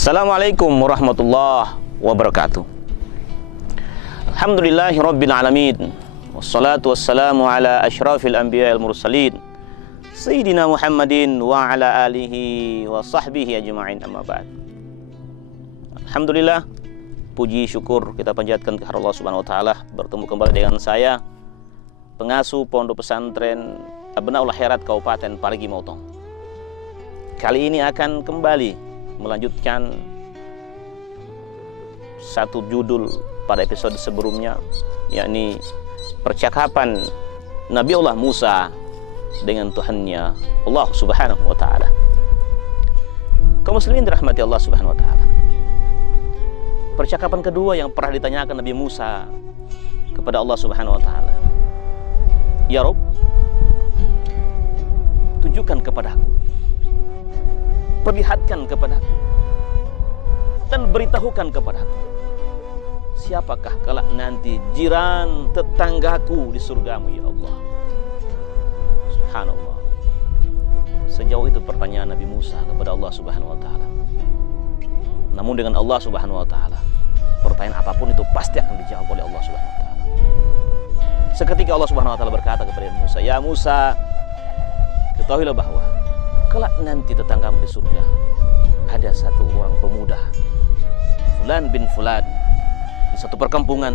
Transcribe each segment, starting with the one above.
Assalamualaikum warahmatullahi wabarakatuh. Alhamdulillahi rabbil alamin. Wassalatu wassalamu ala asyrafil anbiya wal mursalin Sayyidina Muhammadin wa ala alihi wa sahbihi ajma'in, amma ba'd. Alhamdulillah, puji syukur kita panjatkan kepada Allah Subhanahu wa taala, bertemu kembali dengan saya, pengasuh Pondok Pesantren Abnaul Khairat Kabupaten Parigi Motong. Kali ini akan kembali melanjutkan satu judul pada episode sebelumnya, yakni percakapan Nabiullah Musa dengan Tuhannya Allah Subhanahu wa taala. Kaum muslimin dirahmati Allah Subhanahu wa taala. Percakapan kedua yang pernah ditanyakan Nabi Musa kepada Allah Subhanahu wa taala, "Ya Rabb, tunjukkan kepadaku, perlihatkan kepadaku, dan beritahukan kepadaku, siapakah kelak nanti jiran tetanggaku di surgamu ya Allah." Subhanallah. Sejauh itu pertanyaan Nabi Musa kepada Allah Subhanahu wa taala. Namun dengan Allah Subhanahu wa taala, pertanyaan apapun itu pasti akan dijawab oleh Allah Subhanahu wa taala. Seketika Allah Subhanahu wa taala berkata kepada Musa, "Ya Musa, ketahuilah bahwa kelak nanti tetanggamu di surga ada satu orang pemuda, Fulan bin Fulan, di satu perkampungan.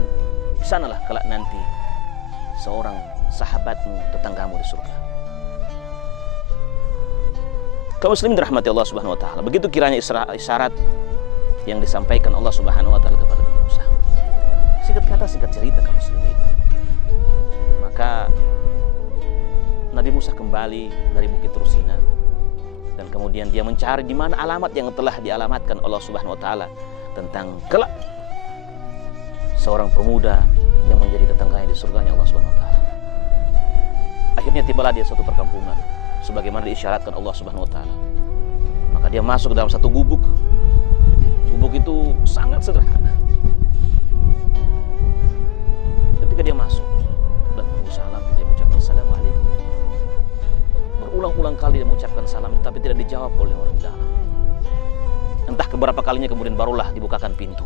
Di sanalah kelak nanti seorang sahabatmu, tetanggamu di surga." Kaum muslimin dirahmati Allah Subhanahu wa taala, begitu kiranya isyarat yang disampaikan Allah Subhanahu wa taala kepada Nabi Musa. Singkat kata, singkat cerita, kaum muslimin. Maka Nabi Musa kembali dari Bukit Tursina, dan kemudian dia mencari di mana alamat yang telah dialamatkan Allah Subhanahu wa taala tentang kelak seorang pemuda yang menjadi tetangganya di surganya Allah Subhanahu wa taala. Akhirnya tibalah dia satu perkampungan sebagaimana diisyaratkan Allah Subhanahu wa taala. Maka dia masuk ke dalam satu gubuk. Gubuk itu sangat sederhana. Ketika dia masuk dan mengucapkan salam, dia mengucapkan assalamualaikum. Berulang-ulang kali dia mengucapkan salam, tapi tidak dijawab oleh orang dalam. Entah keberapa kalinya kemudian barulah dibukakan pintu.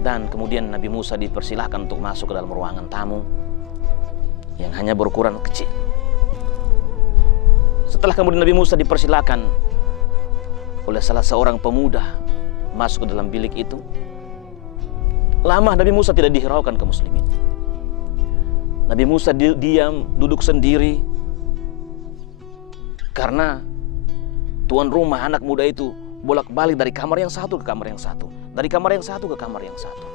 Dan kemudian Nabi Musa dipersilahkan untuk masuk ke dalam ruangan tamu yang hanya berukuran kecil. Setelah kemudian Nabi Musa dipersilahkan oleh salah seorang pemuda masuk ke dalam bilik itu, lama Nabi Musa tidak dihiraukan kaum muslimin. Nabi Musa diam, duduk sendiri, karena tuan rumah anak muda itu bolak-balik dari kamar yang satu ke kamar yang satu, dari kamar yang satu ke kamar yang satu.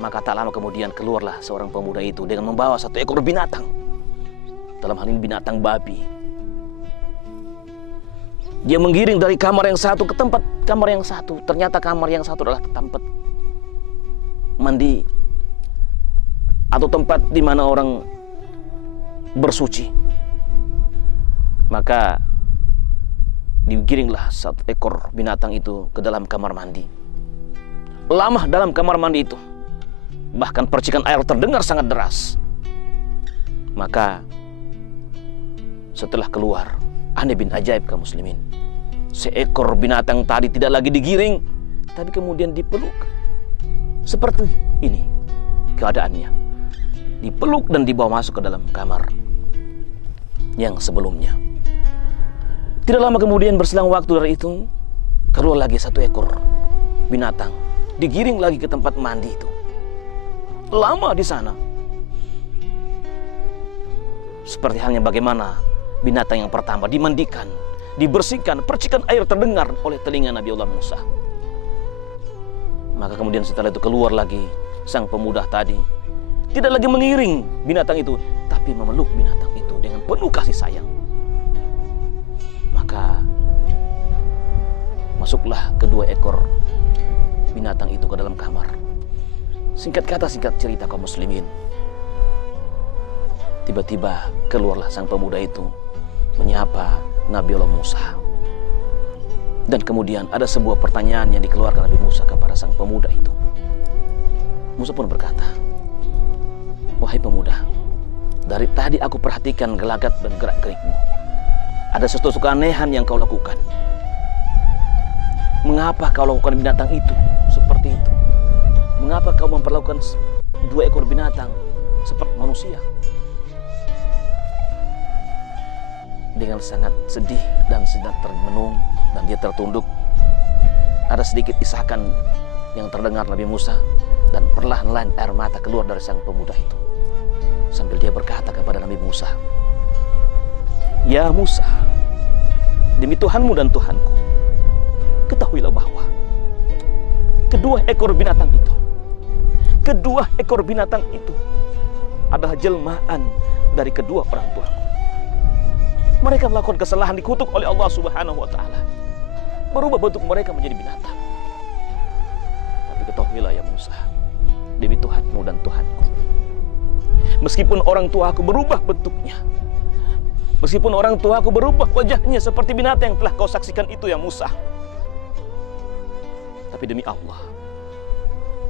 Maka tak lama kemudian keluarlah seorang pemuda itu dengan membawa satu ekor binatang, dalam hal ini binatang babi. Dia menggiring dari kamar yang satu ke tempat kamar yang satu. Ternyata kamar yang satu adalah tempat mandi atau tempat di mana orang bersuci. Maka digiringlah satu ekor binatang itu ke dalam kamar mandi. Lama dalam kamar mandi itu, bahkan percikan air terdengar sangat deras. Maka setelah keluar, aneh bin ajaib kaum muslimin, seekor binatang tadi tidak lagi digiring, tapi kemudian dipeluk. Seperti ini keadaannya, dipeluk dan dibawa masuk ke dalam kamar yang sebelumnya. Tidak lama kemudian, berselang waktu dari itu, keluar lagi satu ekor binatang, digiring lagi ke tempat mandi itu. Lama di sana. Seperti halnya bagaimana binatang yang pertama dimandikan, dibersihkan, percikan air terdengar oleh telinga Nabi Allah Musa. Maka kemudian setelah itu keluar lagi sang pemuda tadi, tidak lagi mengiring binatang itu, tapi memeluk binatang itu dengan penuh kasih sayang. Maka masuklah kedua ekor binatang itu ke dalam kamar. Singkat kata, singkat cerita kaum muslimin, tiba-tiba keluarlah sang pemuda itu menyapa Nabi Allah Musa. Dan kemudian ada sebuah pertanyaan yang dikeluarkan Nabi Musa kepada sang pemuda itu. Musa pun berkata, "Wahai pemuda, dari tadi aku perhatikan gelagat dan gerak-gerikmu. Ada sesuatu keanehan yang kau lakukan. Mengapa kau lakukan binatang itu seperti itu? Mengapa kau memperlakukan dua ekor binatang seperti manusia?" Dengan sangat sedih dan sedang termenung dan dia tertunduk, ada sedikit isakan yang terdengar Nabi Musa, dan perlahan-lahan air mata keluar dari sang pemuda itu. Sambil dia berkata kepada Nabi Musa, "Ya Musa, demi Tuhanmu dan Tuhanku, ketahuilah bahwa kedua ekor binatang itu adalah jelmaan dari kedua orang tuaku. Mereka melakukan kesalahan, dikutuk oleh Allah Subhanahu wa Ta'ala, berubah bentuk mereka menjadi binatang. Tapi ketahuilah ya Musa, demi Tuhanmu dan Tuhanku, meskipun orang tuaku berubah bentuknya, meskipun orang tuaku berubah wajahnya seperti binatang yang telah kau saksikan itu ya Musa, tapi demi Allah,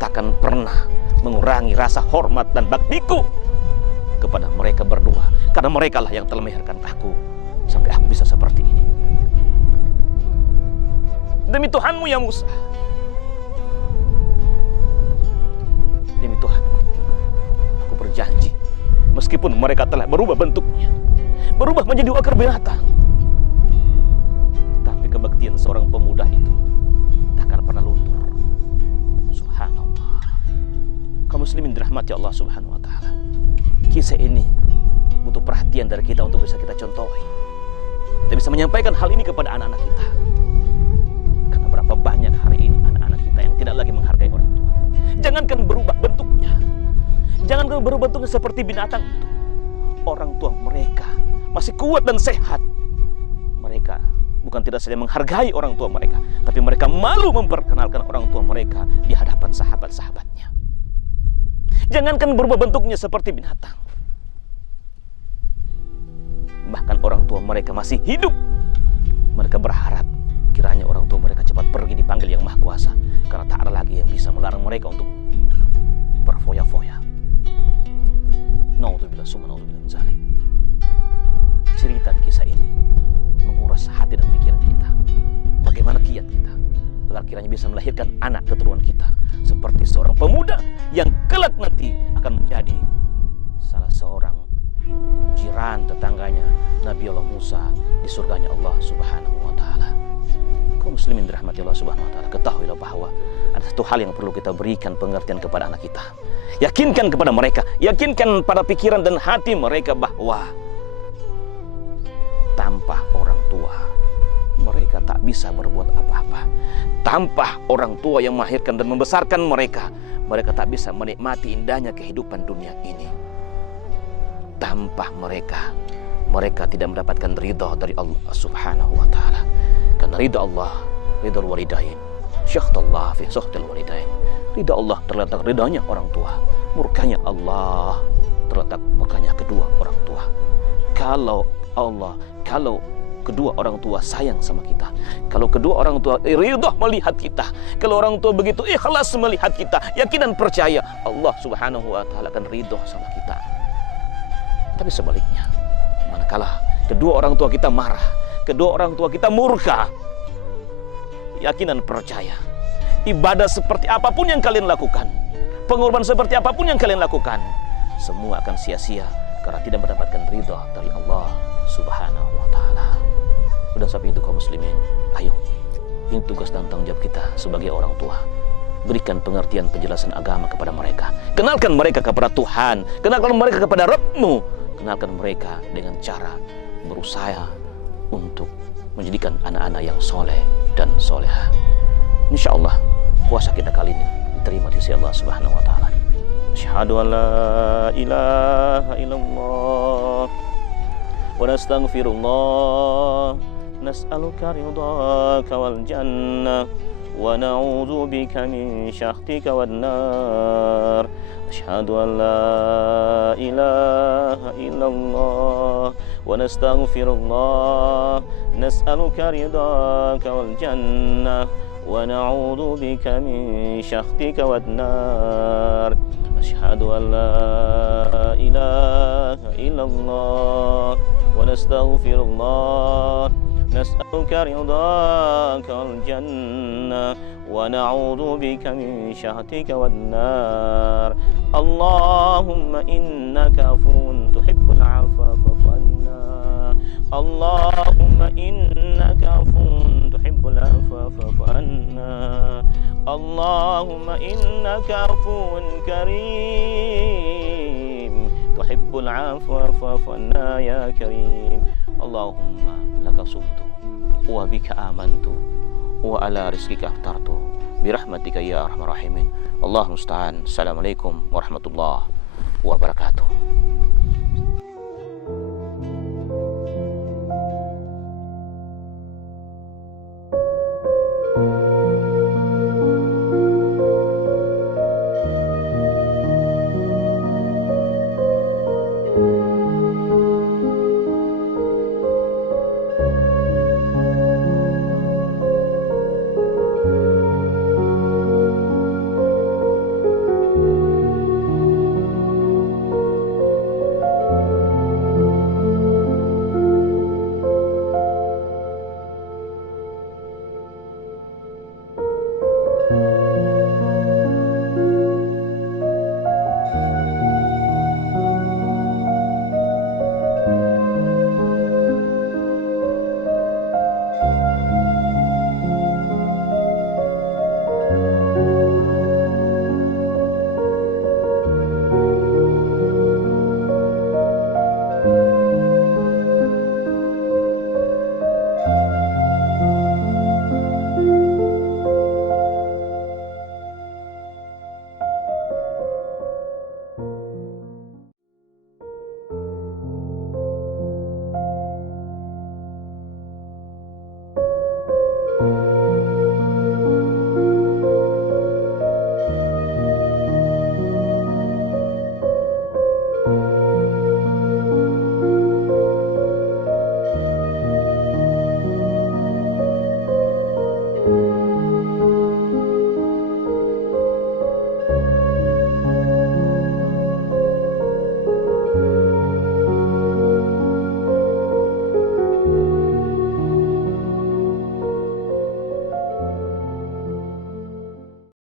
takkan pernah mengurangi rasa hormat dan baktiku kepada mereka berdua, karena mereka lah yang telah melahirkan aku sampai aku bisa seperti ini. Demi Tuhanmu ya Musa, demi Tuhanku, aku berjanji, meskipun mereka telah berubah bentuknya, berubah menjadi ekor binatang, tapi kebaktian seorang pemuda itu takkan pernah luntur." Subhanallah. Kaum muslimin dirahmati Allah Subhanahu wa Ta'ala, kisah ini butuh perhatian dari kita untuk bisa kita contohi. Kita bisa menyampaikan hal ini kepada anak-anak kita. Karena berapa banyak hari ini anak-anak kita yang tidak lagi menghargai orang tua. Jangankan berubah bentuknya, jangankan berubah bentuknya seperti binatang itu, orang tua mereka masih kuat dan sehat, mereka bukan tidak saja menghargai orang tua mereka, tapi mereka malu memperkenalkan orang tua mereka di hadapan sahabat-sahabatnya. Jangankan berubah bentuknya seperti binatang, bahkan orang tua mereka masih hidup, mereka berharap kiranya orang tua mereka cepat pergi dipanggil Yang Maha Kuasa, karena tak ada lagi yang bisa melarang mereka untuk berfoya-foya. Naudzubillah summa naudzubillah min dzalik. Cerita dan kisah ini menguras hati dan pikiran kita. Bagaimana kiat kita agar kiranya bisa melahirkan anak keturunan kita seperti seorang pemuda yang kelak nanti akan menjadi salah seorang jiran tetangganya Nabi Allah Musa di surganya Allah Subhanahu wa Ta'ala. Kaum muslimin dirahmati Allah Subhanahu wa Ta'ala, ketahuilah bahwa ada satu hal yang perlu kita berikan pengertian kepada anak kita. Yakinkan kepada mereka, yakinkan pada pikiran dan hati mereka bahwa tanpa orang tua mereka tak bisa berbuat apa-apa. Tanpa orang tua yang melahirkan dan membesarkan mereka, mereka tak bisa menikmati indahnya kehidupan dunia ini. Tanpa mereka, mereka tidak mendapatkan ridha dari Allah Subhanahu wa Ta'ala. Karena ridha Allah, ridha walidain, syahtallah fi syahtil walidain. Ridha Allah terletak ridhanya orang tua, murkanya Allah terletak murkanya kedua orang tua. Kalau Allah kalau kedua orang tua sayang sama kita, kalau kedua orang tua ridha melihat kita, kalau orang tua begitu ikhlas melihat kita, yakin dan percaya Allah Subhanahu wa taala akan ridha sama kita. Tapi sebaliknya, manakala kedua orang tua kita marah, kedua orang tua kita murka, yakin dan percaya ibadah seperti apapun yang kalian lakukan, pengorbanan seperti apapun yang kalian lakukan, semua akan sia-sia karena tidak mendapatkan ridha dari Allah Subhanahu wa taala. Dan sampai itu kaum muslimin, ayo, ini tugas dan tanggung jawab kita sebagai orang tua. Berikan pengertian penjelasan agama kepada mereka. Kenalkan mereka kepada Tuhan, kenalkan mereka kepada Rabbmu, kenalkan mereka dengan cara berusaha untuk menjadikan anak-anak yang soleh dan soleha. Insya Allah puasa kita kali ini diterima di sisi Allah Subhanahu wa taala. Asyhadu an la ilaha illallah wa nastaghfirullah nas'aluka ridhaka wal jannah wa na'udzu bika min syahtika wan nar. Asyhadu an la ilaha illallah wa nastaghfirullah nas'aluka ridhaka wal jannah wa na'udzu bika min syahtika wan nar. Asyhadu an la ilaha illallah wa nastaghfirullah nas'aluka ridhaka wal jannah wa na'udzu bika min syahtika wan nar. Allahumma innaka afuwun tuhibbul 'afwa fa'fu 'anna. Allahumma innaka afuwun tuhibbul 'afwa fa'fu 'anna. Allahumma innaka afuwun karim tuhibbul 'afwa fa'fu 'anna ya karim. Allahumma laka sumtu wa bika amantu wa ala rizqika aftartu birahmatika ya arhamar rahimin. Allahumma musta'an. Assalamualaikum warahmatullahi wabarakatuh.